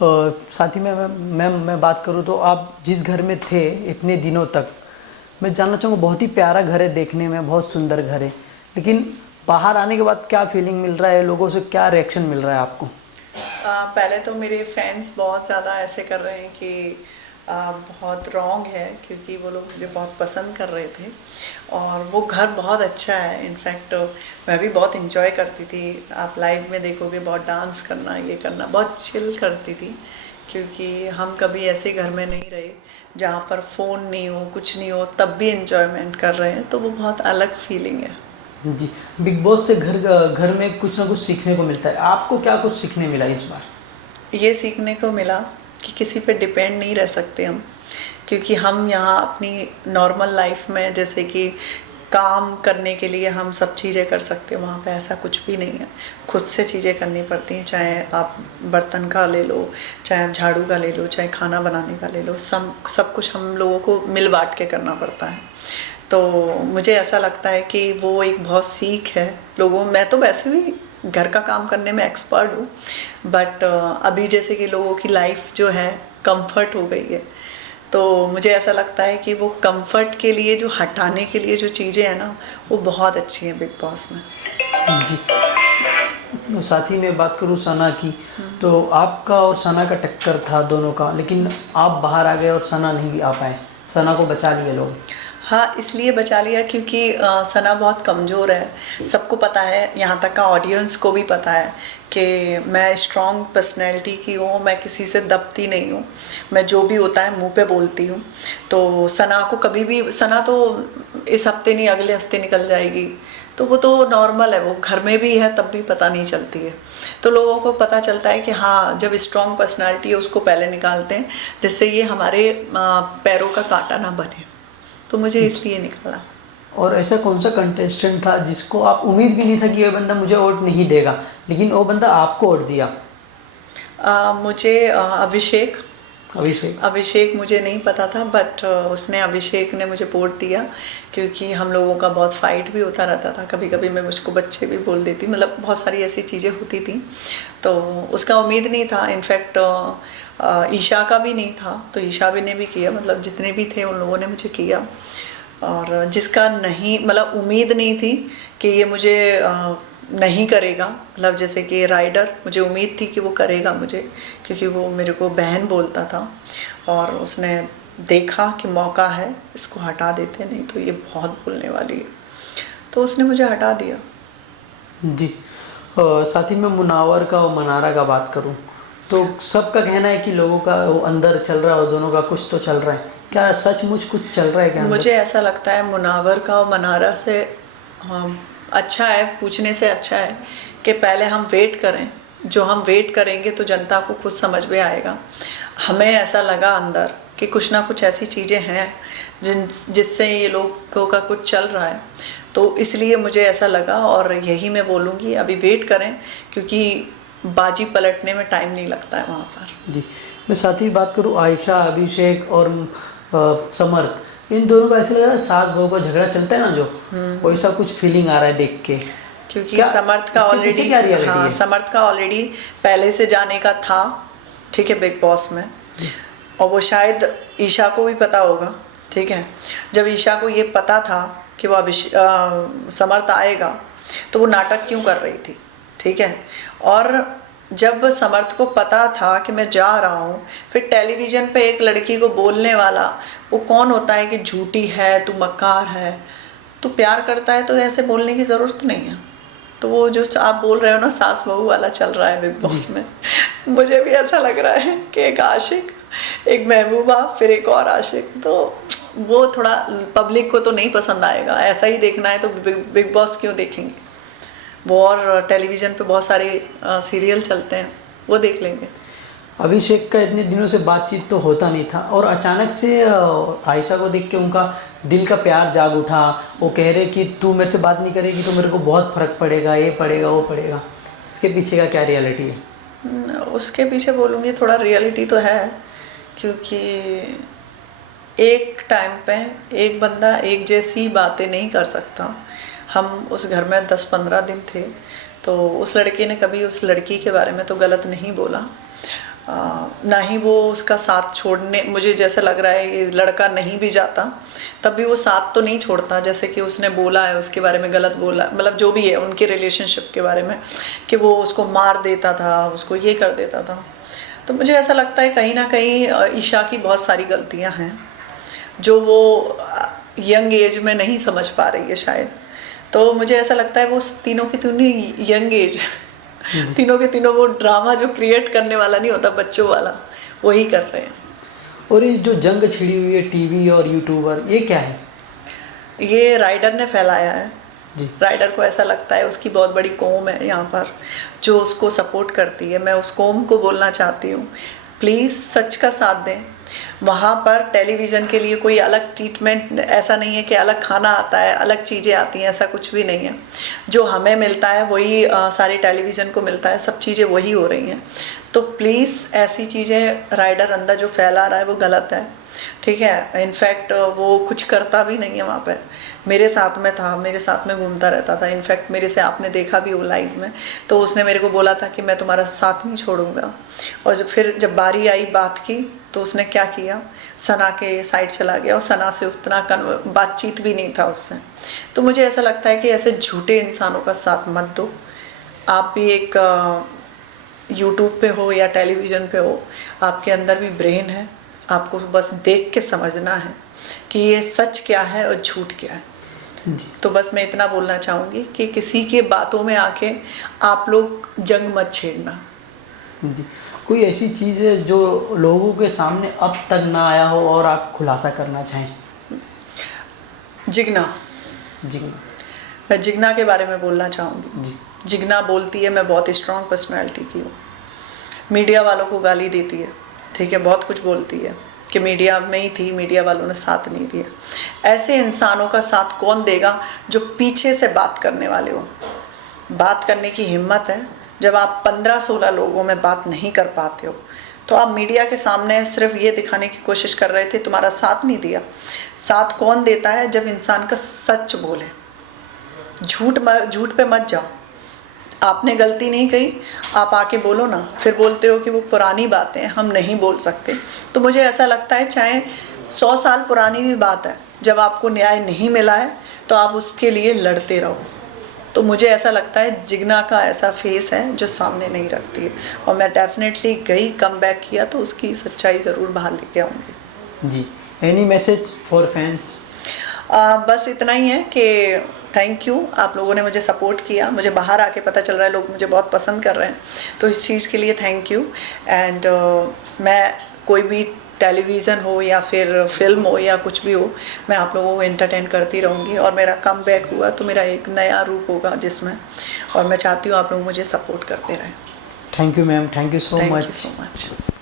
साथ ही में मैं बात करूँ तो आप जिस घर में थे इतने दिनों तक, मैं जानना चाहूँगा, बहुत ही प्यारा घर है देखने में, बहुत सुंदर घर है, लेकिन बाहर आने के बाद क्या फीलिंग मिल रहा है, लोगों से क्या रिएक्शन मिल रहा है आपको? पहले तो मेरे फैंस बहुत ज़्यादा ऐसे कर रहे हैं कि बहुत रॉन्ग है, क्योंकि वो लोग मुझे बहुत पसंद कर रहे थे और वो घर बहुत अच्छा है। इनफैक्ट मैं भी बहुत इंजॉय करती थी। आप लाइव में देखोगे, बहुत डांस करना, ये करना, बहुत चिल करती थी, क्योंकि हम कभी ऐसे घर में नहीं रहे जहाँ पर फ़ोन नहीं हो, कुछ नहीं हो, तब भी इंजॉयमेंट कर रहे हैं। तो वो बहुत अलग फीलिंग है। जी। बिग बॉस से घर घर में कुछ ना कुछ सीखने को मिलता है, आपको क्या कुछ सीखने मिला इस बार? ये सीखने को मिला कि किसी पे डिपेंड नहीं रह सकते हम, क्योंकि हम यहाँ अपनी नॉर्मल लाइफ में जैसे कि काम करने के लिए हम सब चीज़ें कर सकते हैं, वहाँ पे ऐसा कुछ भी नहीं है। खुद से चीज़ें करनी पड़ती हैं, चाहे आप बर्तन का ले लो, चाहे आप झाड़ू का ले लो, चाहे खाना बनाने का ले लो, सब कुछ हम लोगों को मिल बांट के करना पड़ता है। तो मुझे ऐसा लगता है कि वो एक बहुत सीख है लोगों। मैं तो वैसे भी घर का काम करने में एक्सपर्ट हूँ, बट अभी जैसे कि लोगों की लाइफ जो है कंफर्ट हो गई है, तो मुझे ऐसा लगता है कि वो कंफर्ट के लिए जो हटाने के लिए जो चीज़ें हैं ना, वो बहुत अच्छी हैं बिग बॉस में। जी। तो साथ ही में बात करूँ सना की, तो आपका और सना का टक्कर था दोनों का, लेकिन आप बाहर आ गए और सना नहीं आ पाए, सना को बचा लिए लोग। हाँ, इसलिए बचा लिया क्योंकि सना बहुत कमज़ोर है। सबको पता है, यहाँ तक का ऑडियंस को भी पता है कि मैं स्ट्रॉन्ग पर्सनैलिटी की हूँ, मैं किसी से दबती नहीं हूँ, मैं जो भी होता है मुंह पे बोलती हूँ। तो सना को कभी भी, सना तो इस हफ्ते नहीं अगले हफ्ते निकल जाएगी, तो वो तो नॉर्मल है, वो घर में भी है तब भी पता नहीं चलती है। तो लोगों को पता चलता है कि हाँ, जब स्ट्रॉन्ग पर्सनैलिटी है उसको पहले निकालते हैं, जिससे ये हमारे पैरों का कांटा ना बने। तो मुझे इसलिए निकाला। और ऐसा कौन सा कंटेस्टेंट था जिसको आप उम्मीद भी नहीं था कि ये बंदा मुझे वोट नहीं देगा, लेकिन वो बंदा आपको वोट दिया? मुझे अभिषेक अभिषेक। अभिषेक मुझे नहीं पता था, बट उसने, अभिषेक ने मुझे वोट दिया, क्योंकि हम लोगों का बहुत फाइट भी होता रहता था। कभी कभी मैं मुझको बच्चे भी बोल देती, मतलब बहुत सारी ऐसी चीज़ें होती थी, तो उसका उम्मीद नहीं था। इनफैक्ट ईशा का भी नहीं था, तो ईशा भी ने भी किया, मतलब जितने भी थे उन लोगों ने मुझे किया। और जिसका नहीं, मतलब उम्मीद नहीं थी कि ये मुझे नहीं करेगा, मतलब जैसे कि राइडर, मुझे उम्मीद थी कि वो करेगा मुझे, क्योंकि वो मेरे को बहन बोलता था और उसने देखा कि मौका है, इसको हटा देते, नहीं तो ये बहुत बोलने वाली है, तो उसने मुझे हटा दिया। जी। साथ ही में मुनावर का और मनारा का बात करूं तो सबका कहना है कि लोगों का वो अंदर चल रहा है और दोनों का कुछ तो चल रहा है, क्या सचमुच कुछ चल रहा है क्या अंदर? मुझे ऐसा लगता है मुनावर का और मनारा से, हाँ, अच्छा है, पूछने से अच्छा है कि पहले हम वेट करें। जो हम वेट करेंगे तो जनता को खुद समझ में आएगा। हमें ऐसा लगा अंदर कि कुछ ना कुछ ऐसी चीज़ें हैं जिससे ये लोगों का कुछ चल रहा है, तो इसलिए मुझे ऐसा लगा, और यही मैं बोलूँगी, अभी वेट करें, क्योंकि बाजी पलटने में टाइम नहीं लगता है वहाँ पर। जी। मैं साथ ही बात करूं आयशा, अभिषेक और समर्थ, इन दोनों का ऐसा लग रहा है सास बहू का झगड़ा चलता है ना जो, वैसा कुछ फीलिंग आ रहा है देख के। क्योंकि क्या समर्थ का इसके पीछे ऑलरेडी, क्या रियलिटी हाँ, है? समर्थ का ऑलरेडी पहले से जाने का था, ठीक है, बिग बॉस में, और वो शायद ईशा को भी पता होगा, ठीक है। जब ईशा को ये पता था कि वो समर्थ आएगा, तो वो नाटक क्यों कर रही थी, ठीक है। और जब समर्थ को पता था कि मैं जा रहा हूँ, फिर टेलीविज़न पे एक लड़की को बोलने वाला, वो कौन होता है कि झूठी है, तू मक्कार है, तू प्यार करता है तो ऐसे बोलने की ज़रूरत नहीं है। तो वो जो आप बोल रहे हो ना, सास बहू वाला चल रहा है बिग बॉस में। मुझे भी ऐसा लग रहा है कि एक आशिक, एक महबूबा, फिर एक और आशिक, तो वो थोड़ा पब्लिक को तो नहीं पसंद आएगा। ऐसा ही देखना है तो बिग बॉस क्यों देखेंगे, वो और टेलीविज़न पे बहुत सारे सीरियल चलते हैं, वो देख लेंगे। अभिषेक का इतने दिनों से बातचीत तो होता नहीं था, और अचानक से आयशा को देख के उनका दिल का प्यार जाग उठा। वो कह रहे कि तू मेरे से बात नहीं करेगी तो मेरे को बहुत फर्क पड़ेगा, ये पड़ेगा वो पड़ेगा। इसके पीछे का क्या रियलिटी है? उसके पीछे बोलूँगी थोड़ा रियलिटी तो है, क्योंकि एक टाइम पे एक बंदा एक जैसी बातें नहीं कर सकता। हम उस घर में 10-15 दिन थे, तो उस लड़के ने कभी उस लड़की के बारे में तो गलत नहीं बोला, ना ही वो उसका साथ छोड़ने, मुझे जैसा लग रहा है ये लड़का नहीं भी जाता तब भी वो साथ तो नहीं छोड़ता, जैसे कि उसने बोला है उसके बारे में, गलत बोला, मतलब जो भी है उनके रिलेशनशिप के बारे में कि वो उसको मार देता था, उसको ये कर देता था। तो मुझे ऐसा लगता है कहीं ना कहीं ईशा की बहुत सारी गलतियां हैं जो वो यंग एज में नहीं समझ पा रही है शायद। तो मुझे ऐसा लगता है वो तीनों की तीनों यंग एज तीनों के तीनों वो ड्रामा जो क्रिएट करने वाला नहीं होता बच्चों वाला, वही कर रहे हैं। और ये जो जंग छिड़ी हुई है टीवी और यूट्यूबर, ये क्या है? ये राइडर ने फैलाया है। जी। राइडर को ऐसा लगता है उसकी बहुत बड़ी कौम है यहाँ पर जो उसको सपोर्ट करती है। मैं उस कौम को बोलना चाहती हूँ, प्लीज़ सच का साथ दें। वहाँ पर टेलीविज़न के लिए कोई अलग ट्रीटमेंट ऐसा नहीं है कि अलग खाना आता है, अलग चीज़ें आती हैं, ऐसा कुछ भी नहीं है। जो हमें मिलता है वही सारे टेलीविज़न को मिलता है, सब चीज़ें वही हो रही हैं। तो प्लीज़ ऐसी चीज़ें राइडर अंदर जो फैला रहा है वो गलत है, ठीक है। इनफैक्ट वो कुछ करता भी नहीं है वहाँ पर, मेरे साथ में था, मेरे साथ में घूमता रहता था। इनफैक्ट मेरे से आपने देखा भी वो लाइव में, तो उसने मेरे को बोला था कि मैं तुम्हारा साथ नहीं छोड़ूंगा। और जब बारी आई बात की तो उसने क्या किया, सना के साइड चला गया और सना से उतना बातचीत भी नहीं था उससे। तो मुझे ऐसा लगता है कि ऐसे झूठे इंसानों का साथ मत दो। आप भी एक यूट्यूब पे हो या टेलीविज़न पे हो, आपके अंदर भी ब्रेन है, आपको बस देख के समझना है कि ये सच क्या है और झूठ क्या है। जी। तो बस मैं इतना बोलना चाहूँगी कि किसी के बातों में आके आप लोग जंग मत छेड़ना। जी। कोई ऐसी चीज़ है जो लोगों के सामने अब तक ना आया हो और आप खुलासा करना चाहें? जिग्ना, जी। मैं जिग्ना के बारे में बोलना चाहूँगी। जी। जिग्ना बोलती है मैं बहुत स्ट्रॉन्ग पर्सनैलिटी की हूँ, मीडिया वालों को गाली देती है, ठीक है, बहुत कुछ बोलती है कि मीडिया में ही थी, मीडिया वालों ने साथ नहीं दिया। ऐसे इंसानों का साथ कौन देगा जो पीछे से बात करने वाले हो। बात करने की हिम्मत है, जब आप 15-16 लोगों में बात नहीं कर पाते हो तो आप मीडिया के सामने सिर्फ ये दिखाने की कोशिश कर रहे थे तुम्हारा साथ नहीं दिया। साथ कौन देता है, जब इंसान का सच बोले। झूठ पे मत जाओ। आपने गलती नहीं कही, आप आके बोलो ना, फिर बोलते हो कि वो पुरानी बातें हम नहीं बोल सकते। तो मुझे ऐसा लगता है चाहे 100 साल पुरानी भी बात है, जब आपको न्याय नहीं मिला है तो आप उसके लिए लड़ते रहो। तो मुझे ऐसा लगता है जिग्ना का ऐसा फेस है जो सामने नहीं रखती है, और मैं डेफिनेटली गई, कम बैक किया तो उसकी सच्चाई ज़रूर बाहर लेके आऊँगी। जी। Any message for fans? बस इतना ही है कि थैंक यू, आप लोगों ने मुझे सपोर्ट किया। मुझे बाहर आके पता चल रहा है लोग मुझे बहुत पसंद कर रहे हैं, तो इस चीज़ के लिए थैंक यू। एंड मैं कोई भी टेलीविज़न हो या फिर फिल्म हो या कुछ भी हो, मैं आप लोगों को एंटरटेन करती रहूँगी। और मेरा कम बैक हुआ तो मेरा एक नया रूप होगा जिसमें, और मैं चाहती हूँ आप लोग मुझे सपोर्ट करते रहें। Thank you ma'am, thank you so thank you much. So much.